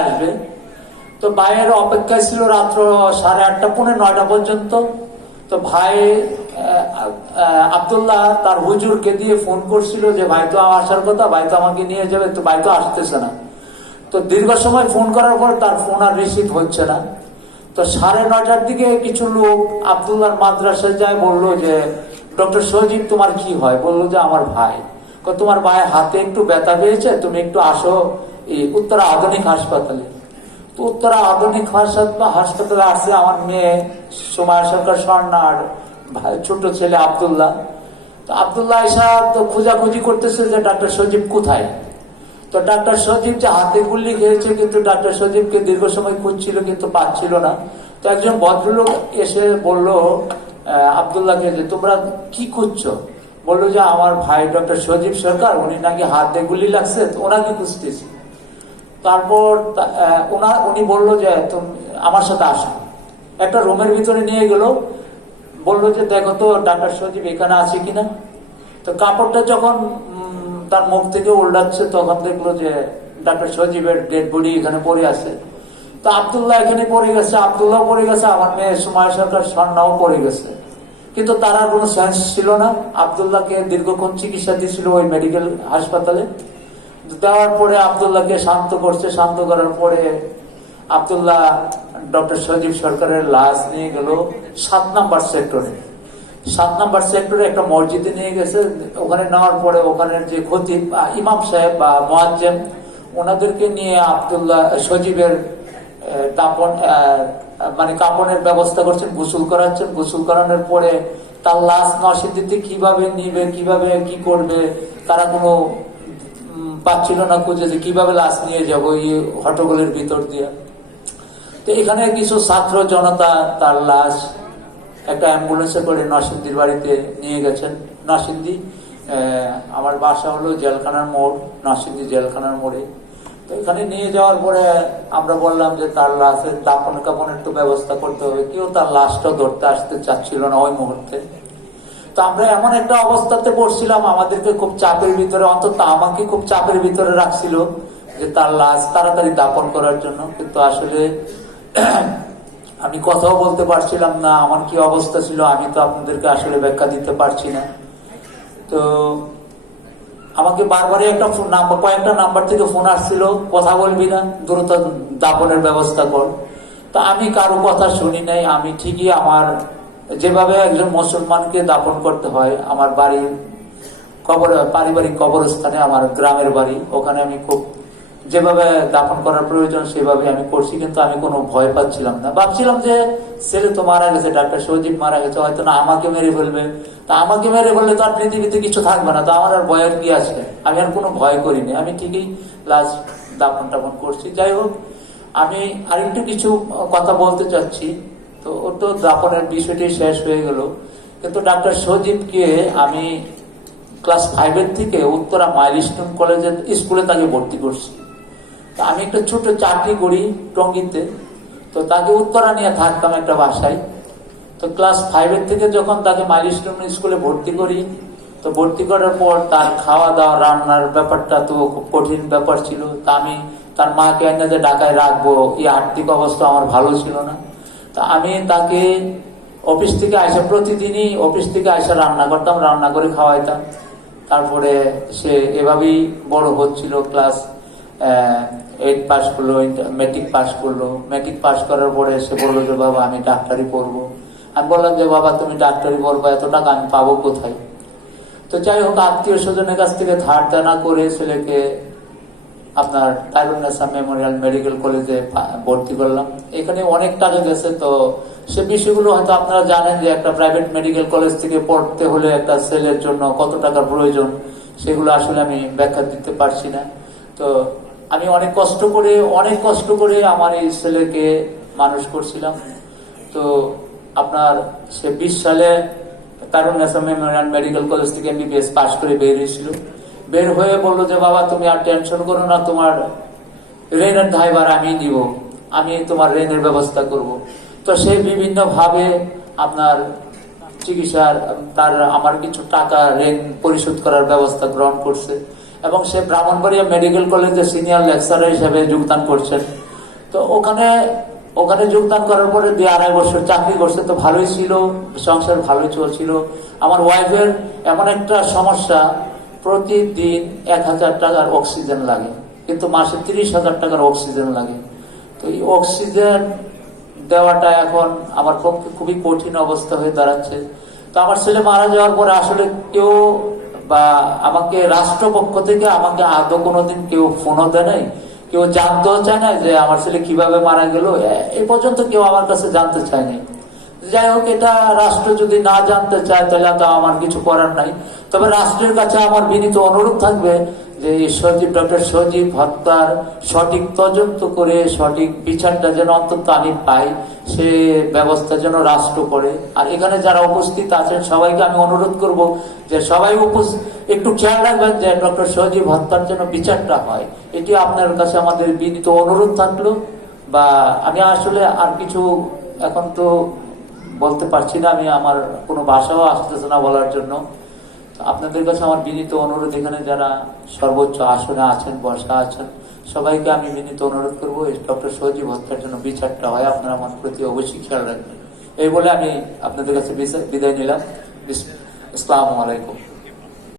আসবে। তো ভাইয়ের অপেক্ষায় ছিল রাত্র 8:30 পৌনে 9টা পর্যন্ত। তো ভাই আব্দুল্লাহ তার হুজুরকে দিয়ে ফোন করছিল যে ভাই তো আসার কথা, ভাই তো আমাকে নিয়ে যাবে, তো ভাই তো আসতেছে না। তো দীর্ঘ সময় ফোন করার পর তার ফোন আর রিসিভ হচ্ছে না। তো 9:30টার দিকে কিছু লোক আব্দুল্লাহর মাদ্রাসায় যায়, বললো যে ডক্টর সজীব তোমার কি হয়? বললো যে আমার ভাই। তোমার ভাই হাতে একটু ব্যথা পেয়েছে, তুমি একটু আসো এই উত্তরা আধুনিক হাসপাতালে। তো উত্তরা আধুনিক হাসপাতালে আসছে আমার মেয়ে সুমায়া সরকার স্বর্ণা আর ছোট ছেলে আব্দুল্লাহ। তো আব্দুল্লাহ এসা তো খোঁজাখুঁজি করতেছে যে ডাক্তার সজীব কোথায়। তো ডাক্তার সজীব যে হাতে গুল্লি খেয়েছে, কিন্তু ডাক্তার সজীবকে দীর্ঘ সময় খুঁজছিল কিন্তু পাচ্ছিল না। তো একজন ভদ্রলোক এসে বলল আব্দুল্লাহকে যে তোমরা কি খুঁজছো? বললো যে আমার ভাই ডক্টর সজীব সরকার, উনি নাকি হাতে গুলি লাগছে, তো ওনাকে খুঁজতেছি। তারপর উনি বললো যে তুমি আমার সাথে আসো। একটা রুমের ভিতরে নিয়ে গেল, বললো যে দেখো তো ডাক্তার সজীব এখানে আছে কিনা। তো কাপড়টা যখন তার মুখ থেকে উল্টাচ্ছে, তখন দেখলো যে ডাক্তার সজীবের ডেড বডি এখানে পড়ে আছে। তো আব্দুল্লাহ এখানে পড়ে গেছে, আব্দুল্লাহ পড়ে গেছে, আমার মেয়ে সুমায়া সরকার স্বর্ণাও পড়ে গেছে। কিন্তু তার আর কোনো সেন্স ছিল না। আব্দুল্লাহকে দীর্ঘক্ষণ চিকিৎসা দিয়েছিল ওই মেডিকেল হাসপাতালে। দেওয়ার পরে আব্দুল্লাহকে শান্ত করছে, শান্ত করার পরে আব্দুল্লাহ ডক্টর সজীব সরকারের লাশ নিয়ে গেল 7 নম্বর সেক্টরে। 7 নম্বর সেক্টরে একটা মসজিদে নিয়ে গেছে। ওখানে নেওয়ার পরে ওখানের যে খতিব ইমাম সাহেব বা মুয়াজ্জিম, ওনাদেরকে নিয়ে আব্দুল্লাহ সজীবের দাপন মানে কাপনের ব্যবস্থা করছেন, গোসল করাচ্ছেন। গোসল করানোর পরে তার লাশ নরসিংদীতে কিভাবে নিবে, কিভাবে কি করবে, তারা কোনো পাচ্ছিল না খুঁজে যে কিভাবে লাশ নিয়ে যাবো এই হট্টগোলের ভিতর দিয়ে। তো এখানে কিছু ছাত্র জনতা তার লাশ একটা অ্যাম্বুলেন্সে করে নরসিংদীর বাড়িতে নিয়ে গেছেন। নরসিংদী আমার বাসা হলো জেলখানার মোড়, নরসিংদী জেলখানার মোড়ে। তো এখানে নিয়ে যাওয়ার পরে আমরা বললাম যে তার লাশের দাপন কাপনের তো ব্যবস্থা করতে হবে। কেউ তার লাশটা ধরতে আসতে চাচ্ছিল না ওই মুহূর্তে। তো আমরা এমন একটা অবস্থাতে পড়ছিলাম, আমাদেরকে খুব চাপের ভিতরে, অন্তত আমাকে খুব চাপের ভিতরে রাখছিল যে তার লাশ তাড়াতাড়ি দাপন করার জন্য। কিন্তু আসলে আমি কথাও বলতে পারছিলাম না, আমার কি অবস্থা ছিল আমি তো আপনাদেরকে আসলে ব্যাখ্যা দিতে পারছি না। তো আমাকে বারবারই একটা কয়েকটা নাম্বার থেকে ফোন আসছিল, কথা বলবি না, দ্রুত দাপনের ব্যবস্থা কর। তো আমি কারো কথা শুনি নাই। আমি ঠিকই আমার যেভাবে একজন মুসলমানকে দাপন করতে হয়, আমার বাড়ির পারিবারিক কবরস্থানে, আমার গ্রামের বাড়ি, ওখানে আমি খুব যেভাবে দাপন করার প্রয়োজন সেভাবে আমি করছি। কিন্তু আমি কোনো ভয় পাচ্ছিলাম না। ভাবছিলাম যে ছেলে তো মারা গেছে, ডাক্তার সজীব মারা গেছে, হয়তো না আমাকে মেরে ফেলবে। তা আমাকে মেরে ফেললে তো আর পৃথিবীতে কিছু থাকবে না, তো আমার আর ভয়ের কি আছে? আমি আর কোনো ভয় করিনি। আমি ঠিকই লাশ দাপন টাপন করছি। যাই হোক, আমি আরেকটু কিছু কথা বলতে চাচ্ছি। তো ওর তো দাপনের বিষয়টি শেষ হয়ে গেল। কিন্তু ডাক্তার সজীবকে আমি ক্লাস 5 থেকে উত্তরা মাইলস্টোন কলেজের স্কুলে তাকে ভর্তি করছি। আমি একটা ছোট চাকরি করি টঙ্গীতে। তো তাকে উত্তরা নিয়ে থাকতাম একটা বাসায়। তো ক্লাস 5 থেকে যখন তাকে মাইলস্টোন স্কুলে ভর্তি করি, তো ভর্তি করার পর তার খাওয়া দাওয়া রান্নার ব্যাপারটা তো খুব কঠিন ব্যাপার ছিল। তা আমি তার মাকে এনে যে ঢাকায় রাখবো, এই আর্থিক অবস্থা আমার ভালো ছিল না। তা আমি তাকে অফিস থেকে আসা, প্রতিদিনই অফিস থেকে আসা রান্না করতাম, রান্না করে খাওয়াইতাম। তারপরে সে এভাবেই বড় হচ্ছিল। ক্লাস 8 পাস করলো, মেট্রিক পাস করলো। মেট্রিক পাস করার পরে সে বললো যে বাবা আমি ডাক্তারি পড়বো। আমি বললাম যে বাবা তুমি ডাক্তারি পড়বো, এত টাকা আমি পাবো কোথায়? তো যাই হোক, আত্মীয় স্বজনের কাছ থেকে ধার দেনা করে ছেলেকে আপনার তাইরুন্নেসা মেমোরিয়াল মেডিকেল কলেজে ভর্তি করলাম। এখানে অনেক টাকা গেছে। তো সে বিষয়গুলো হয়তো আপনারা জানেন যে একটা প্রাইভেট মেডিকেল কলেজ থেকে পড়তে হলে একটা ছেলের জন্য কত টাকার প্রয়োজন, সেগুলো আসলে আমি ব্যাখ্যা দিতে পারছি না। তো আমি অনেক কষ্ট করে আমার এই ছেলেকে মানুষ করছিলাম। তো আপনার সে 20 সালে তাইরুন্নেসা মেমোরিয়াল মেডিকেল কলেজ থেকে MBBS পাস করে বের হয়েছিল। বের হয়ে বললো যে বাবা তুমি আর টেনশন করো না, তোমার রেনের দায়ভার আমি দিব, আমি তোমার রেনের ব্যবস্থা করব। তো সে বিভিন্ন ভাবে আপনার চিকিৎসার আমার কিছু টাকা ঋণ পরিশোধ করার ব্যবস্থা গ্রহণ করছে। এবং সে ব্রাহ্মণবাড়িয়া মেডিকেল কলেজে সিনিয়র লেকচারার হিসেবে যোগদান করছেন। তো ওখানে যোগদান করার পরে 2.5 বছর চাকরি করছে, তো ভালোই ছিল, সংসার ভালোই চলছিল। আমার ওয়াইফের এমন একটা সমস্যা, প্রতিদিন 1,000 টাকার অক্সিজেন লাগে, কিন্তু মাসে 30,000 টাকার অক্সিজেন লাগে। তো এই অক্সিজেন দেওয়াটা এখন আমার পক্ষে খুবই কঠিন অবস্থা হয়ে দাঁড়াচ্ছে। তো আমার ছেলে মারা যাওয়ার পরে আসলে কেউ বা আমাকে রাষ্ট্রপক্ষ থেকে আমাকে আদৌ কোনোদিন কেউ ফোনও দেয় নাই, কেউ জানতেও চায় না যে আমার ছেলে কিভাবে মারা গেল, এই পর্যন্ত কেউ আমার কাছে জানতে চায়নি। যাই হোক, এটা রাষ্ট্র যদি না জানতে চায় তাহলে তো আমার কিছু করার নাই। তবে রাষ্ট্রের কাছে আমার বিনীত অনুরোধ থাকবে যে ডক্টর সজীব হত্যার সঠিক তদন্ত করে সঠিক বিচারটা যেন অন্তত আমি পাই, সে ব্যবস্থা যেন রাষ্ট্র করে। আর এখানে যারা উপস্থিত আছেন সবাইকে আমি অনুরোধ করব যে সবাই একটু খেয়াল রাখবেন যে ডক্টর সজীব হত্যার যেন বিচারটা হয়। এটি আপনার কাছে আমাদের বিনীত অনুরোধ থাকলো। বা আমি আসলে আর কিছু এখন তো বলতে পারছি না, আমি আমার কোনো ভাষাও আসতেছে না বলার জন্য। আপনাদের কাছে আমার বিনীত অনুরোধ, এখানে যারা সর্বোচ্চ আসনে আছেন, বসা আছেন, সবাইকে আমি বিনীত অনুরোধ করবো ডক্টর সজীব হত্যার জন্য বিচারটা হয়। আপনারা আমার প্রতি অবশ্যই খেয়াল রাখবেন। এই বলে আমি আপনাদের কাছে বিদায় নিলাম। আসসালামু আলাইকুম।